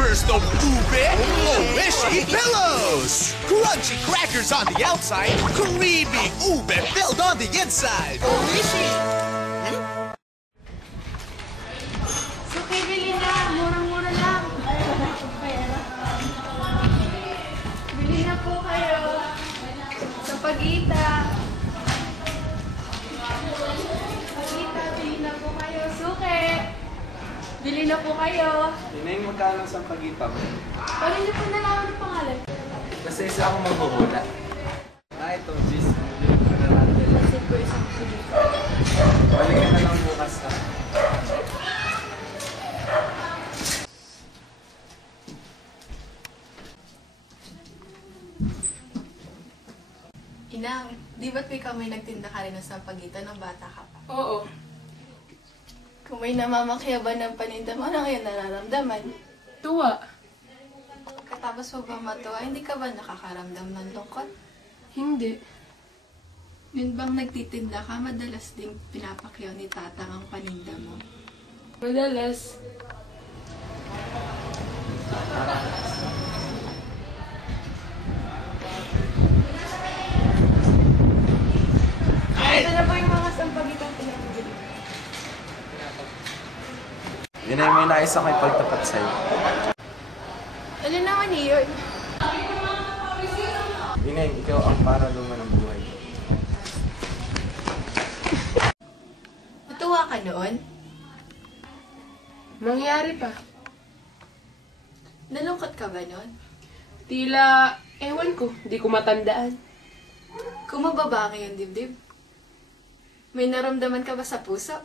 burst of ube Oishi pillows. Crunchy crackers on the outside, creamy ube filled on the inside. Oishi! Suki, bili na. Murang-mura lang. Bili na po kayo. Sa Pagita. Pagita, bili na po kayo. Suki! Bili na po kayo. Inay, magkano sa pagita mo? Paano niyo po nalaman ang pangalan? Kasi isa akong maghuhula. Ito, Gis. Kasi po isang sulit. Balik ka na lang bukas ha. Inang, di ba't ikaw may nagtinda ka rin sa Pagita ng bata ka pa? Oo. Kung may namamakyaban ng paninda mo, ano ngayon nararamdaman? Tuwa. Katapos mo ba matuwa, hindi ka ba nakakaramdam ng lungkot? Hindi. Yun bang nagtitinda ka, madalas ding pinapakyaw ni tatang ang paninda mo? Madalas. Ito na po yung mga sampagitang pinapagili. Inay, may nais ako ipagtapat sa'yo. Ano naman yun? Inay, ikaw ang paraluman ng buhay. Natuwa ka noon? Mangyari pa. Nalungkot ka ba noon? Tila, ewan ko, di ko matandaan. Kumababa ang iyong dibdib? May naramdaman ka ba sa puso?